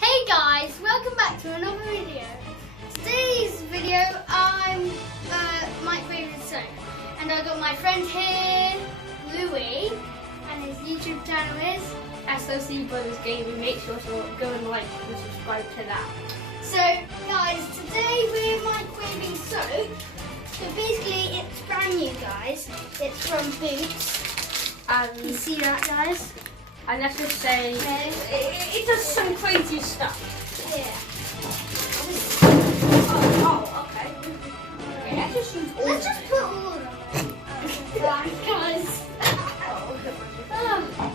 Hey guys, welcome back to another video. Today's video I'm microwaving soap, and I got my friend here, Louis, and his YouTube channel is SOC Brothers Gaming. Make sure to go and like and subscribe to that. So guys, today we're microwaving soap. So basically it's brand new guys. It's from Boots. You see that guys? And let's just say it does some crazy stuff. Yeah. Oh, okay. Let's just put all of them on. Guys.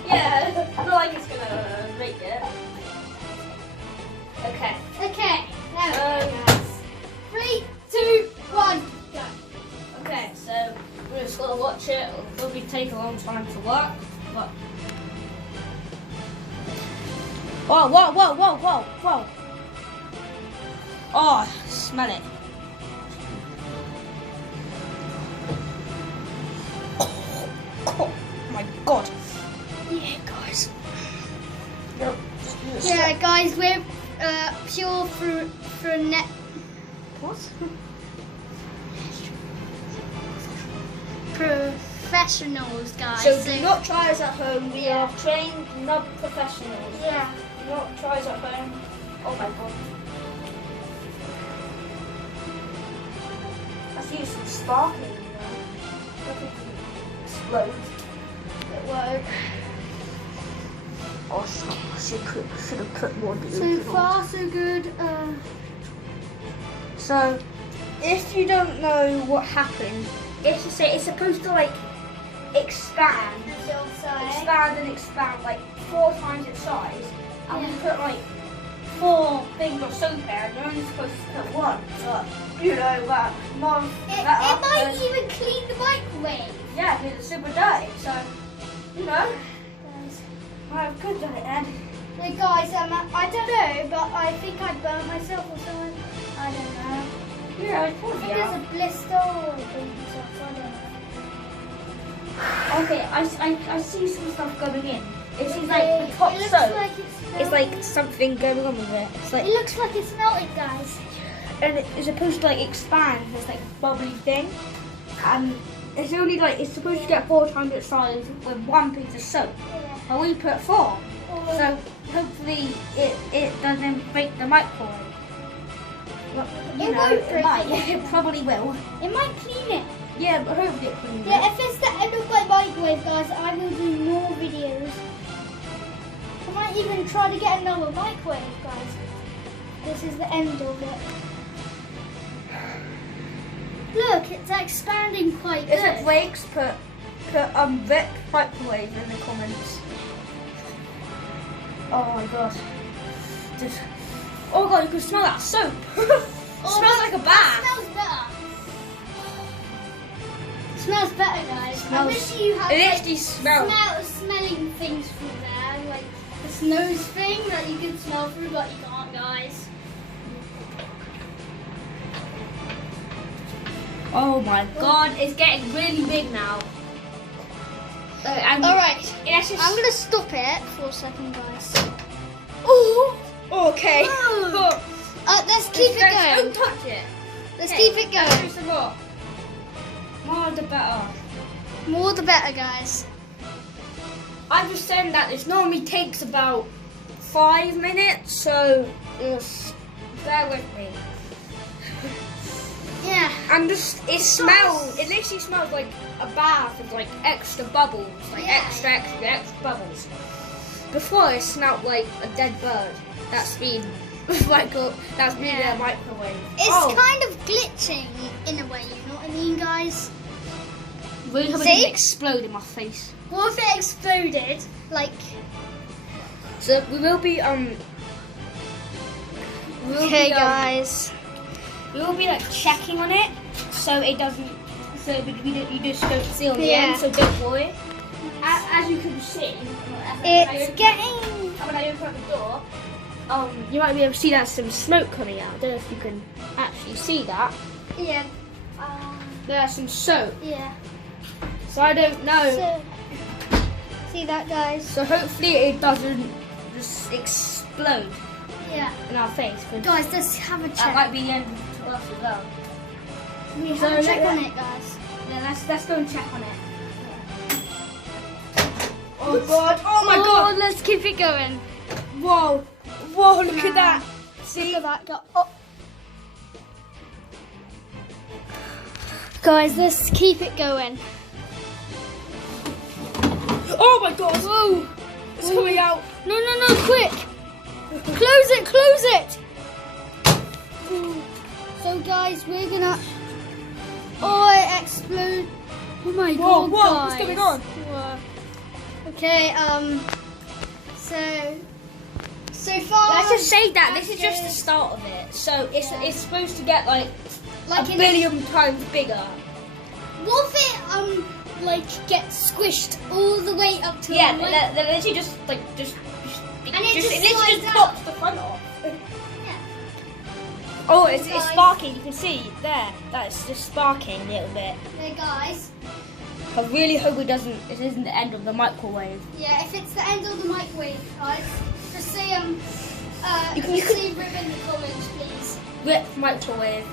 Yeah, not like it's gonna make it. Okay. Okay, there we go guys. 3, 2, 1, go. Okay, so we're just gonna watch it. It'll probably take a long time to work, but. Whoa, whoa, whoa, whoa, whoa, whoa. Oh, smell it. Oh my god. Yeah guys. Yep. Yeah guys, we're pure for net. What? Professionals guys. So do not try us at home. We are trained, not professionals. Yeah. Do not try us at home. Oh my god. I see some sparkling, you know. Nothing explode. It won't. Oh, should have put more So deodorant far on. so good. So, if you don't know what happened, it's to say it's supposed to like expand and expand like 4 times its size, and we put like 4 things of soap there, and you're only supposed to put 1. So you know that more It better. might even clean the microwave. Yeah, because it's super dirty. So you know, Guys. I could do it then. Hey guys, I don't know, but I think I burnt myself or something. I don't know. Yeah, I think there's a blister or something. I don't know. Okay, I see some stuff going in. It seems Okay, like the top it looks soap. like It's like something going on with it. It's like, it looks like it's melted, guys. and it's supposed to like expand. This like bubbly thing. It's only like it's supposed to get 4 times its size with 1 piece of soap. Yeah. And we put 4. So hopefully it doesn't break the microwave. Well, you It know, won't it break might. it. It probably will. It might clean it. Yeah, but hopefully it cleans Yeah, it. if it's the end of my microwave, guys, I will do more videos. I might even try to get another microwave, guys. This is the end of it. Look, it's expanding quite If good. it breaks, put Rip microwave in the comments. Oh my god. Oh god, you can smell that soap. It smells like a bath. Smells better. Smells better, guys. I Smells- wish you had It like, actually smells. smelling things through there, like this nose thing that you can smell through, but you can't, guys. Oh my god, it's getting really big now. All right, It's just... I'm gonna stop it for a second, guys. Oh, okay. Oh. Let's keep it Don't going. touch it. Let's Okay, keep it let's do going. some more. More the better. More the better, guys. I'm just saying that this normally takes about 5 minutes, so just bear with me. Yeah. And just it literally smells like a bath with like extra bubbles, like Yeah. extra bubbles. Before it smelled like a dead bird that's been that's been in a microwave. It's kind of glitching in a way, you know what I mean, guys? Really hope it See? didn't explode in my face. What if it exploded? Like, So we will be guys. we will be like checking on it so it doesn't you just don't see on the Yeah. end, so don't worry. As you can see, It's getting. when I open the door, you might be able to see there's some smoke coming out. I don't know if you can actually see that. Yeah. There's some soap. Yeah. So I don't know. So, see that, guys? So hopefully it doesn't just explode. Yeah. in our face. Guys, let's have a That check. might be the end to us as well. We have So a check let- on it, guys. Yeah, let's go and check on it. Oh god! Oh my Oh, god! let's keep it going. Whoa! Whoa! Look at that! See? Look at that. Oh. Guys, let's keep it going. Oh my god! Whoa! It's coming out! No, quick! Close it! Ooh. So guys, we're gonna... Oh, it exploded. Oh my Whoa! god, Whoa! guys. What's going on? Whoa. Okay, so far... Let's just say that this is that's just the good. start of it. So it's Yeah. it's supposed to get like Like a in- billion times bigger. What if it, like, gets squished all the way up to Yeah, the mic? then literally just And it just it literally slides just out. pops the front off. Yeah. Oh, it's Guys. sparking. You can see there. That's just sparking a little bit. Yeah, guys. I really hope it isn't the end of the microwave. Yeah, if it's the end of the microwave, guys, just say You can- say rip in the comments, please. Rip microwave.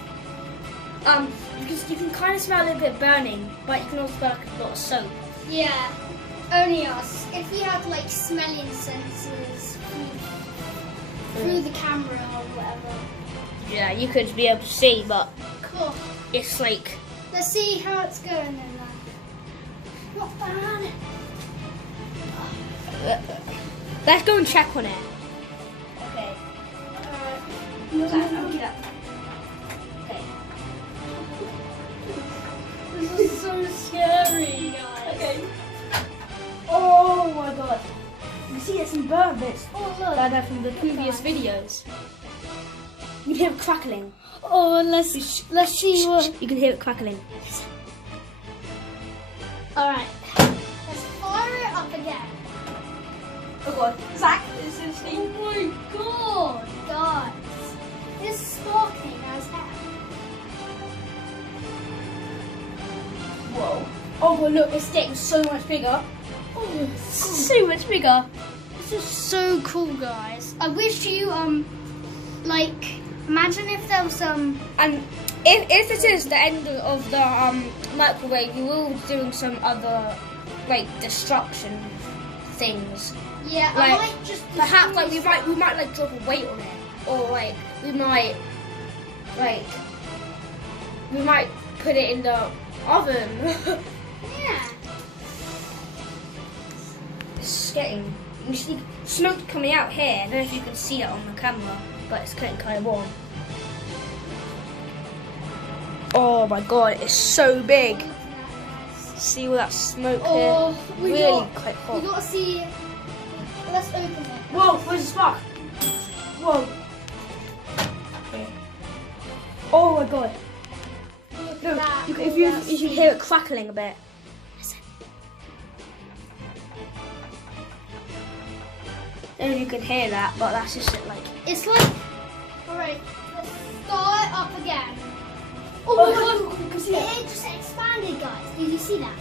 You can kind of smell a little bit of burning, but you can also smell like a lot of soap. Yeah, only us. If we had like smelling sensors through the camera or whatever. Yeah, you could be able to see, but Cool. it's like Let's see how it's going then. Not bad. let's go and check on it. Okay. Alright. Okay. This is so scary, guys. Okay. Oh my god. You can see there's some burn bits. Oh look. Like that from the previous videos. You can hear it crackling. Oh, let's see what. You can hear it crackling. Alright. Let's fire it up again. Oh god. Zach, this is Oh my god, guys. It's sparking as hell. Whoa. Oh well, look, it's getting so much bigger. Oh, So much bigger. this is so cool, guys. I wish you, like, imagine if there was some. And if this is the end of the microwave, we will be doing some other like destruction things. Yeah, Like, I might just. Perhaps like we might like drop a weight on it, or like we might put it in the oven. Yeah. It's getting you see smoke coming out here. I don't know if you can see it on the camera, but it's getting kind of warm. Oh my god, it's so big. Look at that, guys. See all that smoke Oh, here? we Really got- quite We hot. gotta see. Let's open it. Whoa, where's the spark? Whoa. Okay. Oh my god. Look No, at that. you, all if you that you should steam. hear it crackling a bit. Listen. I don't know if you can hear that, but that's just it, like. It's like. Alright, let's start it up again. Oh Oh, my god! you can see it. It just expanded, guys. Did you see that?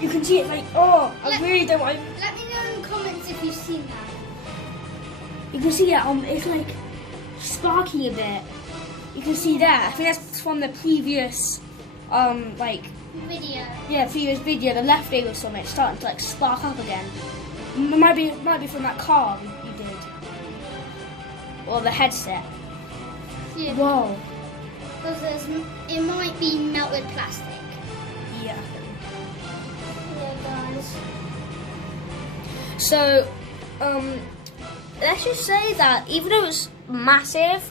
You can see it like, oh, I Let- really don't want. Let me know in the comments if you've seen that. You can see it. It's like sparking a bit. You can see that. I think that's from the previous, like, Video. yeah, previous video. The leftovers from it starting to like spark up again. Might be from that car you did, or the headset. Yeah. Whoa. Because it might be melted plastic. Yeah. Yeah, guys. So, let's just say that even though it's massive,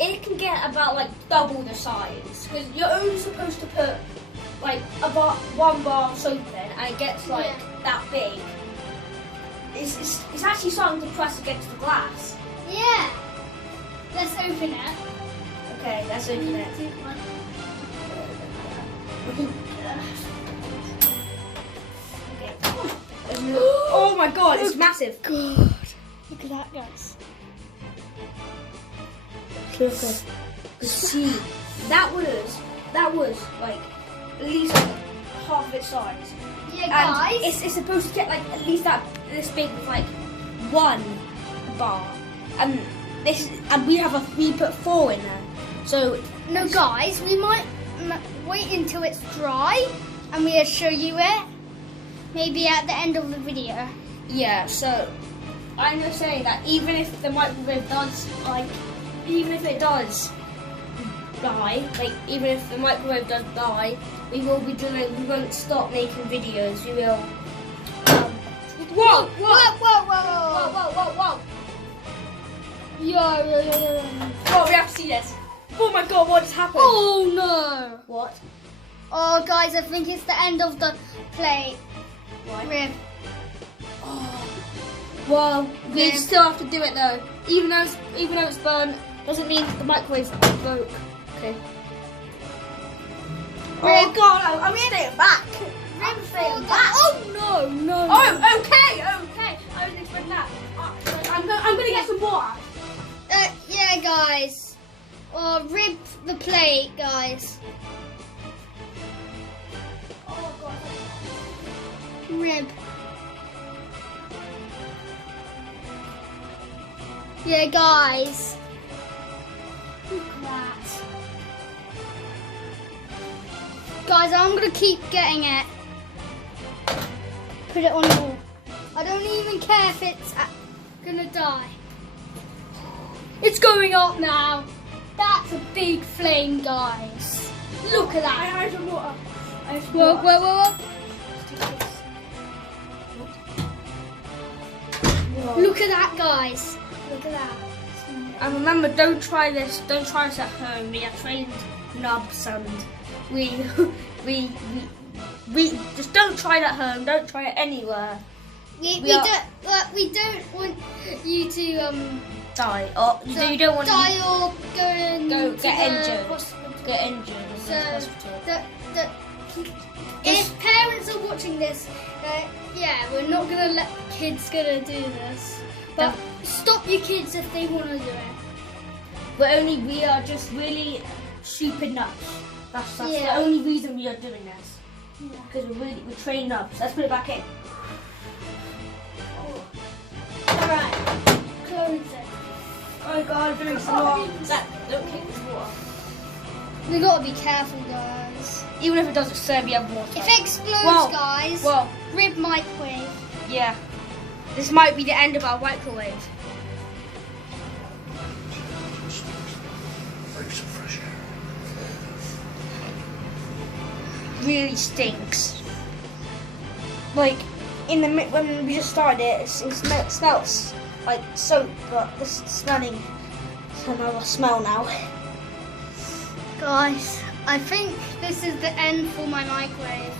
it can get about like double the size because you're only supposed to put like about 1 bar of soap in, and it gets like that big. It's actually starting to press against the glass. Yeah. Let's open it. Okay, let's open it. Okay. Oh my god, it's massive. God. Look at that, guys. See, that was like at least like half its size. Yeah, And guys. it's supposed to get like at least this big with like 1 bar, and and we put 4 in there. So no, guys, we might wait until it's dry, and we'll show you it. Maybe at the end of the video. Yeah. So I'm gonna say that even if the microwave does even if it does die, even if the microwave does die, we won't stop making videos. We will. Whoa! Yo. Oh, we have to see this. Oh my god, what has happened? Oh no. What? Oh, guys, I think it's the end of the plate. Why? Rib. Oh. Well, we still have to do it though. Even though it's burnt, doesn't mean the microwave's broke. Okay. Oh god, I'm staying back. Rib staying back. Oh no. Oh, okay. I wasn't expecting that. I'm gonna get some water. Yeah, guys. Or rib the plate, guys. Oh god. Rib. Yeah, guys. Look at that. Guys, I'm gonna keep getting it. Put it on the wall. I don't even care if it's gonna die. It's going up now. That's a big flame, guys. Look at that. I have some water. Whoa. Look at that, guys. Look at that. And remember, don't try this. Don't try this at home. We are trained nubs, and we just don't try it at home. Don't try it anywhere. We don't want you to Die. Or you don't want die or go get injured. hospital. Get injured. Or So go to hospital. if parents are watching this, yeah, we're not gonna let kids do this. But stop your kids if they want to do it. We are just really stupid nuts. That's the only reason we are doing this. Because we're trained nuts. Let's put it back in. Alright, close it. Oh god, drink some water. Don't kick this water. We gotta be careful, guys. Even if it doesn't serve, we have water. If it explodes, guys, rib microwave. Yeah. This might be the end of our microwave. Really stinks. When we just started it, it smells like soap, but this is smelling another smell now. Guys, I think this is the end for my microwave.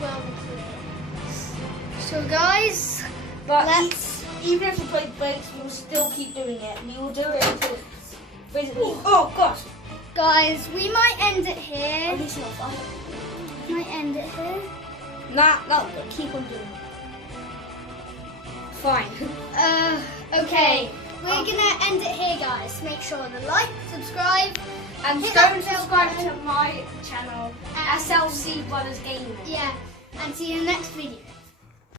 Well, so guys, but even if we play breaks, we will still keep doing it. We will do it until it's basically. Oh gosh! Guys, we might end it here. At least not fire. Might end it here. No, but keep on doing it. Fine. Okay. We're gonna end it here, guys. Make sure to like, subscribe, and hit go that and bell subscribe button. to my channel, SLC Brothers Gaming. Yeah, and see you in the next video.